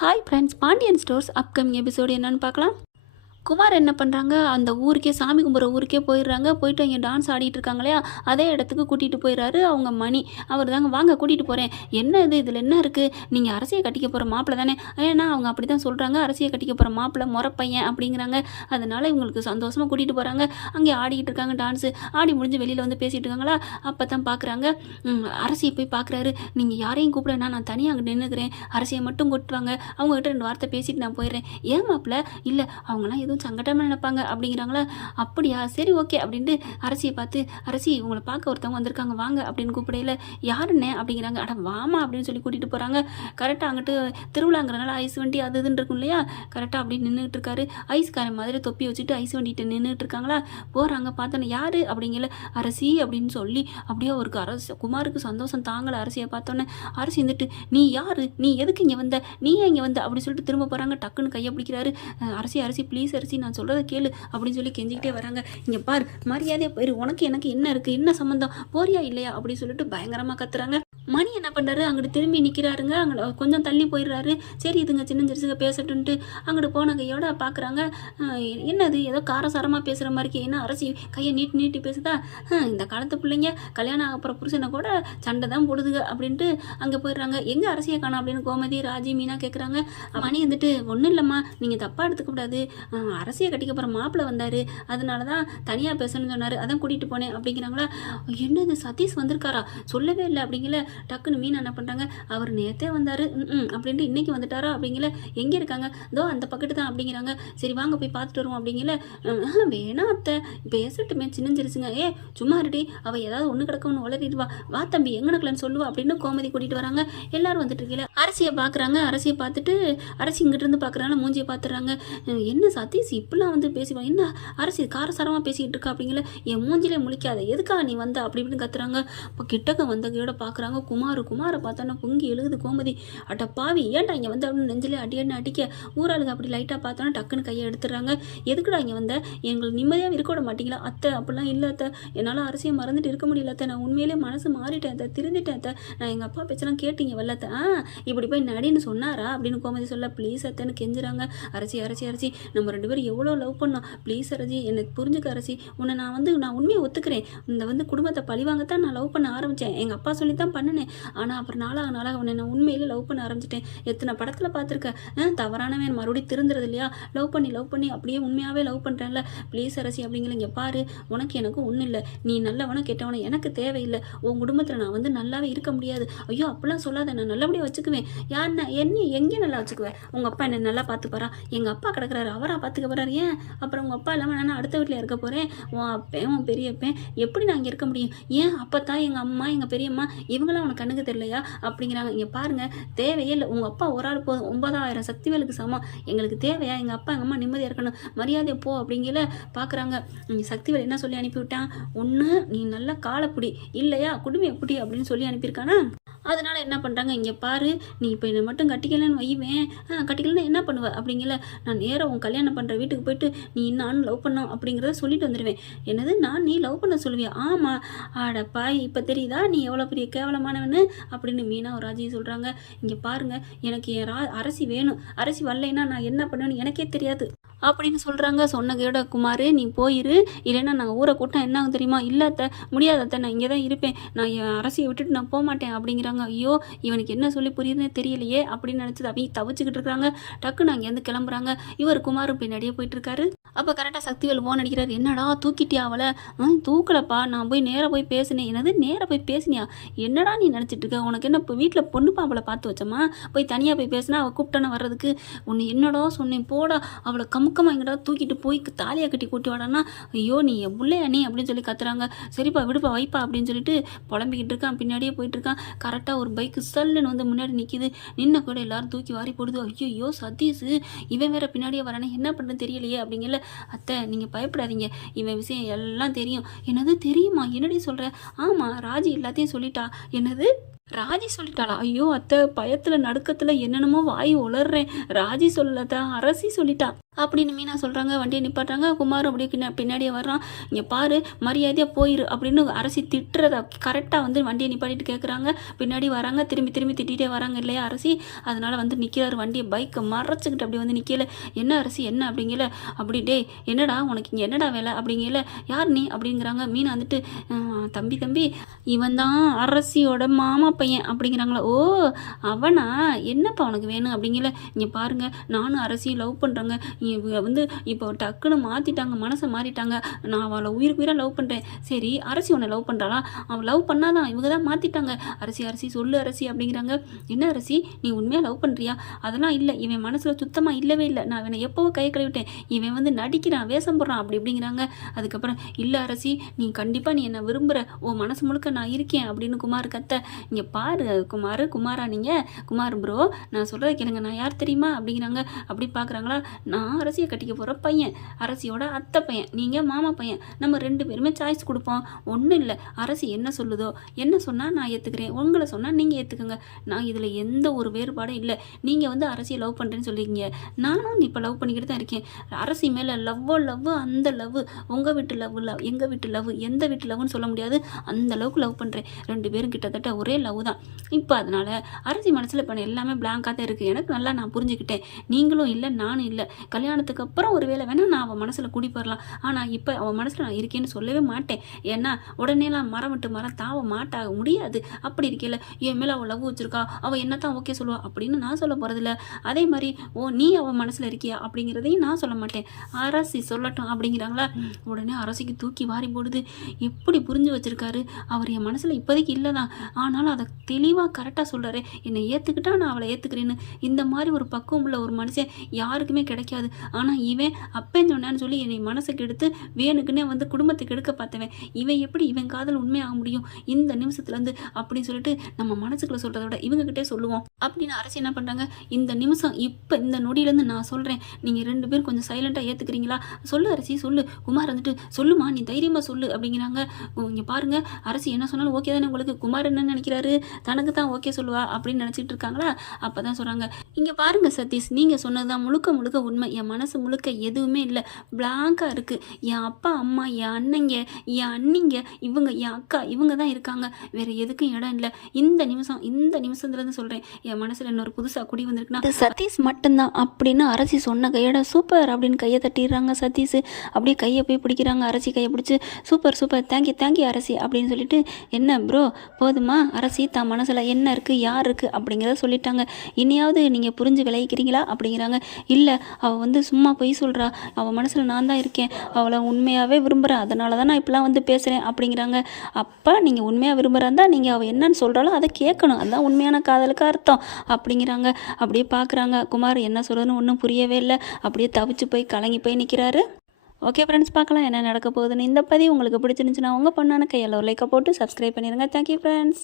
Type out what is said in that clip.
Hi friends, Pandian stores upcoming episode என்னன்னு பார்க்கலாம். குமார் என்ன பண்ணுறாங்க, அந்த ஊருக்கே சாமி கும்பிட்ற ஊருக்கே போயிடுறாங்க. போயிட்டு அங்கே டான்ஸ் ஆடிட்டு இருக்காங்க இல்லையா, அதே இடத்துக்கு கூட்டிகிட்டு போயிடுறாரு அவங்க மணி. அவர் தாங்க வாங்க கூட்டிகிட்டு போகிறேன். என்ன இது, இதில் என்ன இருக்குது, நீங்கள் அரசியை கட்டிக்க போகிற மாப்பிள்ளை தானே. ஏன்னா அவங்க அப்படி தான் சொல்கிறாங்க, அரசியை கட்டிக்க போகிற மாப்பிள்ளை முறப்பையன் அப்படிங்கிறாங்க. அதனால் இவங்களுக்கு சந்தோஷமாக கூட்டிகிட்டு போகிறாங்க. அங்கே ஆடிக்கிட்டு இருக்காங்க டான்ஸு. ஆடி முடிஞ்சு வெளியில் வந்து பேசிகிட்டு இருக்காங்களா, அப்போ தான் பார்க்குறாங்க. அரசியை போய் பார்க்குறாரு. நீங்கள் யாரையும் கூப்பிடனா, நான் தனியாக அங்கே நின்றுக்கிறேன், அரசியை மட்டும் கூட்டுவாங்க, அவங்ககிட்ட 2 வார்த்தை பேசிட்டு நான் போயிடுறேன். ஏன் மாப்பிள்ளை, இல்லை அவங்களாம் எதுவும் சங்கடமாக நினைப்பாங்க அப்படிங்கிறாங்களா. அப்படியா, சரி ஓகே அப்படின்ட்டு அரசியை பார்த்து, அரசி உங்களை பார்க்க ஒருத்தவங்க வந்திருக்காங்க வாங்க அப்படின்னு கூப்பிடையில, யாருன்னே அப்படிங்கிறாங்க. அட வாமா அப்படின்னு சொல்லி கூட்டிகிட்டு போகிறாங்க. கரெக்டாக அங்கிட்டு திருவிழாங்கிறனால ஐஸ் வண்டி அது இதுன்னு இருக்கும் இல்லையா, கரெக்டாக அப்படி நின்றுட்டு இருக்காரு. ஐஸ்காரன் மாதிரி தொப்பி வச்சுட்டு ஐஸ் வண்டிகிட்ட நின்றுட்டு இருக்காங்களா. போகிறாங்க, பார்த்தோன்னே யார் அப்படிங்கல, அரசி அப்படின்னு சொல்லி அப்படியே அவருக்கு குமாருக்கு சந்தோஷம் தாங்கலை. அரசியை பார்த்தோன்னே அரசி வந்துட்டு, நீ யார், நீ எதுக்கு இங்கே வந்த, நீ ஏன் இங்கே வந்த அப்படின்னு சொல்லிட்டு திரும்ப போகிறாங்க. டக்குன்னு கையை பிடிக்கிறாரு. அரசி அரசி ப்ளீஸ் அரசி, நான் சொல்கிறத கேளு அப்படின்னு சொல்லி கெஞ்சிக்கிட்டே வராங்க. இங்கே பார், மரியாதையாக போயிரு, உனக்கு எனக்கு என்ன இருக்குது, என்ன சம்மந்தம், போறியா இல்லையா அப்படின்னு சொல்லிட்டு பயங்கரமாக கத்துறாங்க. மணி என்ன பண்ணுறாரு, அங்கிட்டு திரும்பி நிற்கிறாருங்க. அங்கே கொஞ்சம் தள்ளி போயிடுறாரு. சரி இதுங்க சின்ன சிறுசுங்க பேசட்டுன்ட்டு அங்கிட்டு போன கையோட பார்க்குறாங்க. என்னது ஏதோ காரசாரமாக பேசுகிற மாதிரி, என்ன அரசி கையை நீட்டி நீட்டி பேசுதா, இந்த காலத்து பிள்ளைங்க கல்யாணம் ஆகப்புற புருஷனை கூட சண்டை தான் போடுதுங்க அப்படின்ட்டு அங்கே போயிடுறாங்க. எங்கே அரசியை காணோம் அப்படின்னு கோமதி ராஜி மீனா கேட்குறாங்க. மணி வந்துட்டு, ஒன்றும் இல்லைம்மா, நீங்கள் தப்பாக எடுத்துக்கூடாது, அரசியை கட்டிக்க போகிற மாப்பிள்ளை வந்தார், அதனால தான் தனியாக பேசணும்னு சொன்னார், அதான் கூட்டிகிட்டு போனேன் அப்படிங்கிறாங்களா. என்னது சதீஷ் வந்திருக்காரா, சொல்லவே இல்லை அப்படிங்கல. டக்குன்னு மீன் என்ன பண்ணுறாங்க, அவர் நேற்றே வந்தார் அப்படின்ட்டு இன்றைக்கி வந்துட்டாரா அப்படிங்கல. எங்கே இருக்காங்க, இதோ அந்த பக்கத்து தான் அப்படிங்கிறாங்க. சரி வாங்க போய் பார்த்துட்டு வருவோம் அப்படிங்கல. வேணாம் அத்தை, பேசட்டுமே சின்னஞ்சிருச்சுங்க, சும்மா இருடி, அவள் ஏதாவது ஒன்று கிடக்கணும்னு வளரிட்டு வா தம்பி எங்கனக்கலன்னு சொல்லுவா அப்படின்னு கோமதி கூட்டிகிட்டு வராங்க. எல்லாரும் வந்துட்டு இருக்கீங்களா. அரசியை பார்க்குறாங்க. அரசியை பார்த்துட்டு அரசி இங்கிட்ட இருந்து பார்க்குறாங்க, மூஞ்சியை பார்த்துறாங்க. என்ன சதீஷ் இப்படிலாம் வந்து பேசிடுவான், என்ன அரசி காரசாரமாக பேசிக்கிட்டு இருக்கா அப்படிங்கல. என் மூஞ்சிலே முழிக்காத, எதுக்காக நீ வந்த அப்படி இப்படின்னு கத்துறாங்க. இப்போ கிட்டக்க வந்த கையோட பார்க்குறாங்க. குமாரை பார்த்தோன்னா பொங்கி எழுகுது கோமதி. அட்ட பாவி ஏன்டா இங்கே வந்து அப்படின்னு நெஞ்சிலே அடியன்னு அடிக்க, ஊராளுங்க அப்படி லைட்டாக பார்த்தோன்னா டக்குன்னு கையை எடுத்துடுறாங்க. எதுக்குடா இங்கே வந்த, எங்களுக்கு நிம்மதியாக இருக்க விட மாட்டீங்களா அத்தை, அப்படிலாம் இல்லை அத்தை, என்னால் அரசியை மறந்துட்டு இருக்க முடியல அத்தை, நான் உண்மையிலே மனசு மாறிட்டேன் அத்தை, திருந்திட்டேன் அத்தை, நான் எங்கள் அப்பா பேச்செல்லாம் கேட்டீங்க வரலத்த, இப்படி போய் நடின்னு சொன்னாரா அப்படின்னு கோமதி சொல்ல. ப்ளீஸ் அத்தைன்னு கெஞ்சுறாங்க. அரசி அரசி அரசி, நம்ம 2 பேரும் எவ்வளோ லவ் பண்ணோம், ப்ளீஸ் அரசி எனக்கு புரிஞ்சுக்க அரசி, உன்னை நான் உண்மையை ஒத்துக்கிறேன், இந்த குடும்பத்தை பழிவாங்கத்தான் நான் லவ் பண்ண ஆரம்பித்தேன், எங்கள் அப்பா சொல்லி தான் பண்ணினேன், ஆனால் அப்புறம் நாளாக உன்னை நான் உண்மையிலே லவ் பண்ண ஆரம்பிச்சிட்டேன், எத்தனை படத்தில் பார்த்துருக்கேன், தவறானவன் மறுபடியும் திருந்துறது இல்லையா, லவ் பண்ணி அப்படியே உண்மையாகவே லவ் பண்ணுறேன்ல, ப்ளீஸ் அரசி அப்படிங்கிற. இங்கே பாரு, உனக்கு எனக்கும் ஒன்றும் இல்லை, நீ நல்லவனோ கெட்டவனோ எனக்கு தேவையில்லை, உன் குடும்பத்தில் நான் நல்லாவே இருக்க முடியாது, ஐயோ அப்படிலாம் சொல்லாத, நான் நல்லபடியாக வச்சுக்குவேன், யாருன்னா என்ன எங்கே நல்லா வச்சுக்குவேன், உங்கள் அப்பா என்னை நல்லா பார்த்துப்பாரா, எங்கள் அப்பா கிடக்குறாரு அவராக பார்த்துக்க போகிறாரு, ஏன் அப்புறம் உங்கள் அப்பா இல்லாமல் நான் அடுத்த வீட்டில் இருக்க போகிறேன், உன் அப்பன் உன் பெரியப்பன் எப்படி நான் இங்கே இருக்க முடியும், ஏன் அப்போ தான் எங்கள் அம்மா எங்கள் பெரியம்மா இவங்களாம் உனக்கு கண்ணுக்கு தெரியலையா அப்படிங்கிறாங்க. இங்கே பாருங்கள், தேவையே இல்லை, உங்கள் அப்பா ஒரு ஆள் போதும், 9000 சக்திவேலுக்கு சமம், எங்களுக்கு தேவையா, எங்கள் அப்பா எங்கள் அம்மா நிம்மதியாக இருக்கணும், மரியாதை போ அப்படிங்கிற பார்க்குறாங்க. சக்திவேல் என்ன சொல்லி அனுப்பிவிட்டான், ஒன்று நீ நல்லா காலப்பிடி, இல்லையா குடும்பம் எப்படி அப்படின்னு சொல்லி அனுப்பியிருக்கானா. அதனால் என்ன பண்ணுறாங்க, இங்கே பாரு, நீ இப்போ என்னை மட்டும் கட்டிக்கலன்னு வைவேன், கட்டிக்கலன்னு என்ன பண்ணுவ அப்படிங்கல, நான் நேராக உன் கல்யாணம் பண்ணுற வீட்டுக்கு போயிட்டு நீ நானும் லவ் பண்ணோம் அப்படிங்கிறத சொல்லிட்டு வந்துடுவேன். என்னது, நான் நீ லவ் பண்ண சொல்லுவியா, ஆமாம், ஆடப்பா இப்போ தெரியுதா நீ எவ்வளோ பெரிய கேவலமானவன்னு அப்படின்னு மீனா ஒரு ராஜி சொல்கிறாங்க. இங்கே பாருங்கள், எனக்கு என் அரசி வேணும், அரசி வரலைன்னா நான் என்ன பண்ணுவேன்னு எனக்கே தெரியாது அப்படின்னு சொல்கிறாங்க. சொன்னகையோட குமார் நீ போயிரு, இல்லைன்னா நாங்கள் ஊரை கூட்டம் என்ன ஆகும் தெரியுமா, இல்லாத முடியாதத்த நான் இங்கே தான் இருப்பேன், நான் என் அரசியை விட்டுட்டு நான் போக மாட்டேன் அப்படிங்கிறாங்க. ஐயோ இவனுக்கு என்ன சொல்லி புரியுதுன்னே தெரியலையே அப்படின்னு நினச்சது அவங்க தவிச்சுக்கிட்டு இருக்கிறாங்க. டக்குன்னு அங்கேருந்து கிளம்புறாங்க. இவர் குமார் பின்னாடியே போயிட்டு இருக்காரு. அப்போ கரெக்டாக சக்திவேல் ஃபோன் அடிக்கிறார். என்னடா தூக்கிட்டியா அவளை, தூக்கலப்பா, நான் போய் நேராக போய் பேசினேன். என்னது நேராக போய் பேசினியா, என்னடா நீ நினச்சிட்டு இருக்க, உனக்கு என்ன இப்போ வீட்டில் பொண்ணு பாவளை பார்த்து வச்சோமா, போய் தனியாக போய் பேசினா அவள் கூப்பிட்டானே வர்றதுக்கு, உன்னை என்னடா சொன்னேன், போடா அவளை கமுக்கமாக எங்கடா தூக்கிட்டு போய் தாலியாக கட்டி கூட்டி வாடானா, ஐயோ நீ என் பிள்ளையா நீ அப்படின்னு சொல்லி கத்துறாங்க. சரிப்பா விடுப்பா வைப்பா அப்படின்னு சொல்லிட்டு புலம்பிக்கிட்டு இருக்கான். பின்னாடியே போயிட்டு இருக்கான். கரெக்டாக ஒரு பைக்கு சல்லுன்னு வந்து முன்னாடி நிற்கிது. நின்ன கூட எல்லாரும் தூக்கி வாரி போடுது. ஐயோ சதீஷ் இவன் வேற பின்னாடியே வரானே, என்ன பண்ணுறது தெரியலையே அப்படிங்கல. அத்தை நீங்கள் பயப்படாதீங்க, இவன் விஷயம் எல்லாம் தெரியும். என்னது தெரியுமா, என்னடி சொல்கிற, ஆமாம் ராஜி எல்லாத்தையும் சொல்லிட்டா. என்னது ராஜி சொல்லிட்டாளா, ஐயோ அத்தை பயத்தில் நடுக்கத்தில் என்னென்னமோ வாய் உளர்றேன், ராஜி சொல்லதான் அரசி சொல்லிட்டா. அப்படின்னு மீனா சொல்கிறாங்க. வண்டியை நிப்பாட்டுறாங்க. குமாரும் அப்படியே பின்னாடியே வர்றான். இங்கே பாரு, மரியாதையாக போயிரு அப்படின்னு அரசி திட்டுறத கரெக்டாக வந்து வண்டியை நிப்பாட்டிட்டு கேட்குறாங்க. பின்னாடி வராங்க. திரும்பி திரும்பி திட்டிகிட்டே வராங்க இல்லையா அரசி. அதனால் வந்து நிற்கிறாரு. வண்டியை பைக்கை மறைச்சிக்கிட்டு அப்படி வந்து நிற்கல. என்ன அரசி என்ன அப்படிங்கல. அப்படி டே என்னடா உனக்கு இங்கே என்னடா வேலை அப்படிங்கல. யார் நீ அப்படிங்கிறாங்க. மீனா வந்துட்டு தம்பி இவன் தான் அரசியோட மாமா பையன் அப்படிங்கிறாங்களா. ஓ அவனா, என்னப்பா உனக்கு வேணும் அப்படிங்கல. இங்கே பாருங்க, நானும் அரசியும் லவ் பண்ணுறேங்க. இவங்க வந்து இப்போ டக்குன்னு மாற்றிட்டாங்க, மனசை மாறிட்டாங்க. நான் அவளை உயிருக்கு உயிராக லவ் பண்ணுறேன். சரி அரசி உன்னை லவ் பண்ணுறாளா? அவன் லவ் பண்ணாதான், இவங்க தான் மாற்றிட்டாங்க. அரசி சொல்லு அரசி அப்படிங்கிறாங்க. என்ன அரசி நீ உண்மையாக லவ் பண்ணுறியா? அதெல்லாம் இல்லை, இவன் மனசில் சுத்தமாக இல்லவே இல்லை. நான் இவனை எப்போவோ கை கழுவிட்டேன். இவன் வந்து நடிக்கிறான், வேஷம் போடுறான் அப்படி இப்படிங்கிறாங்க. அதுக்கப்புறம் இல்லை அரசி, நீ கண்டிப்பாக நீ என்னை விரும்புகிற, உன் மனசு முழுக்க நான் இருக்கேன் அப்படின்னு குமார் கத்த. இங்கே பாரு குமாரா நீங்கள் குமார் ப்ரோ, நான் சொல்கிறத கேளுங்க, நான் யார் தெரியுமா அப்படிங்கிறாங்க. அப்படி பார்க்குறாங்களா. நான் அரசியை கட்டிக்க போகிற பையன், அரசியோட அத்தை பையன், நீங்கள் மாமா பையன். நம்ம 2 பேருமே சாய்ஸ் கொடுப்போம். ஒன்றும் இல்லை, அரசி என்ன சொல்லுதோ, என்ன சொன்னால் நான் ஏற்றுக்கிறேன், உங்களை சொன்னால் நீங்கள் ஏற்றுக்குங்க. நான் இதில் எந்த ஒரு வேறுபாடும் இல்லை. நீங்கள் வந்து அரசியை லவ் பண்ணுறேன்னு சொல்லியிருக்கீங்க, நானும் இப்போ லவ் பண்ணிக்கிட்டு தான் இருக்கேன். அரசி மேலே லவ் அந்த லவ், உங்கள் வீட்டு லவ் எங்கள் வீட்டு லவ், எந்த வீட்டு லவ்னு சொல்ல முடியாது, அந்த அளவுக்கு லவ் பண்ணுறேன். 2 பேரும் கிட்டத்தட்ட ஒரே லவ் தான். இப்போ அதனால் அரசி மனசில் இப்போ எல்லாமே பிளாங்காக தான் இருக்குது. எனக்கு நல்லா நான் புரிஞ்சுக்கிட்டேன். நீங்களும் இல்லை, நானும் இல்லை. கல்யாணத்துக்கு அப்புறம் ஒரு வேளை வேணால் நான் அவள் மனசில் குடி போயிடலாம். ஆனால் இப்போ அவள் மனசில் நான் இருக்கேன்னு சொல்லவே மாட்டேன். ஏன்னா உடனேலாம் மரம் விட்டு மரம் தாவ மாட்டாக முடியாது. அப்படி இருக்கல, என் மேலே அவள் லவ் வச்சுருக்கா, அவள் என்ன தான் ஓகே சொல்லுவா அப்படின்னு நான் சொல்ல போகிறதில்ல. அதே மாதிரி நீ அவள் மனசில் இருக்கியா அப்படிங்கிறதையும் நான் சொல்ல மாட்டேன், அரசி சொல்லட்டும் அப்படிங்கிறாங்களா. உடனே அரசிக்கு தூக்கி வாரி போடுது. எப்படி புரிஞ்சு வச்சுருக்காரு அவர். என் மனசில் இப்போதைக்கு இல்லை தான், ஆனாலும் அதை தெளிவாக கரெக்டாக சொல்கிறாரு. என்னை ஏற்றுக்கிட்டா நான் அவளை ஏற்றுக்கிறேன்னு. இந்த மாதிரி ஒரு பக்குவம் உள்ள ஒரு மனுஷன் யாருக்குமே கிடைக்காது. ஆனால் இவன் அப்பேன்னு சொன்னான்னு சொல்லி என்னை மனசுக்கு எடுத்து வேணுக்குன்னே வந்து குடும்பத்துக்கு எடுக்க பார்த்தவன். இவன் எப்படி இவன் காதல் உண்மையாக முடியும் இந்த நிமிஷத்துலேருந்து அப்படின்னு சொல்லிட்டு நம்ம மனசுக்குள்ள சொல்கிறத விட இவங்ககிட்டே சொல்லுவோம் அப்படின்னு அரசு என்ன பண்ணுறாங்க. இந்த நிமிஷம் இப்போ இந்த நொடியிலேருந்து நான் சொல்கிறேன், நீங்கள் 2 பேரும் கொஞ்சம் சைலண்ட்டாக ஏற்றுக்கிறீங்களா? சொல்லு அரசி சொல்லு. குமார் வந்துட்டு சொல்லுமா, நீ தைரியமாக சொல்லு அப்படிங்கிறாங்க. இங்கே பாருங்க, அரசி என்ன சொன்னாலும் ஓகே தானே உங்களுக்கு. குமார் என்ன நினைக்கிறாரு, தனக்கு தான் ஓகே சொல்லுவா அப்படின்னு நினச்சிட்டு இருக்காங்களா. அப்போ தான் சொல்கிறாங்க, இங்கே பாருங்க சதீஷ், நீங்கள் சொன்னது தான் முழுக்க முழுக்க உண்மை. என் மனசு முழுக்க எதுவுமே இல்லை, பிளாங்காக இருக்குது. என் அப்பா அம்மா, என் அண்ணங்க, என் அண்ணிங்க, இவங்க என் அக்கா, இவங்க தான் இருக்காங்க. வேறு எதுக்கும் இடம் இல்லை. இந்த நிமிஷத்துலேருந்து சொல்கிறேன், என் மனசில் இன்னொரு புதுசாக குடி வந்திருக்குன்னா சதீஷ் மட்டும்தான் அப்படின்னு அரசி சொன்ன கையோட சூப்பர் அப்படின்னு கையை தட்டிடுறாங்க சதீஷ். அப்படியே கையை போய் பிடிக்கிறாங்க. அரசி கையை பிடிச்சி சூப்பர் தேங்க்யூ அரசி அப்படின்னு சொல்லிட்டு, என்ன ப்ரோ போதுமா, அரசி தான் மனசில் என்ன இருக்குது யார் இருக்குது அப்படிங்கிறத சொல்லிட்டாங்க, இனியாவது நீங்கள் புரிஞ்சு விளைவிக்கிறீங்களா அப்படிங்கிறாங்க. இல்லை, அவள் வந்து சும்மா பொய் சொல்கிறா, அவள் மனசில் நான் தான் இருக்கேன், அவளை உண்மையாகவே விரும்புகிறேன், அதனால தான் நான் இப்பெல்லாம் வந்து பேசுகிறேன் அப்படிங்கிறாங்க. அப்போ நீங்கள் உண்மையாக விரும்புகிறாந்தா நீங்கள் அவள் என்னன்னு சொல்கிறாளோ அதை கேட்கணும், அதுதான் உண்மையான காதலுக்கு அர்த்தம் அப்படிங்கிறாங்க. அப்படியே பார்க்குறாங்க. குமார் என்ன சொல்கிறதுன்னு ஒன்றும் புரியவே இல்லை. அப்படியே தவிச்சு போய் கலங்கி போய் நிற்கிறாரு. ஓகே ஃப்ரெண்ட்ஸ், பார்க்கலாம் என்ன நடக்க போகுதுன்னு. இந்த பதிவு உங்களுக்கு பிடிச்சிருந்துச்சுன்னா உங்கள் பொண்ணான கையில் ஒரு லைக்கை போட்டு சப்ஸ்கிரைப் பண்ணிடுங்க. Thank you friends.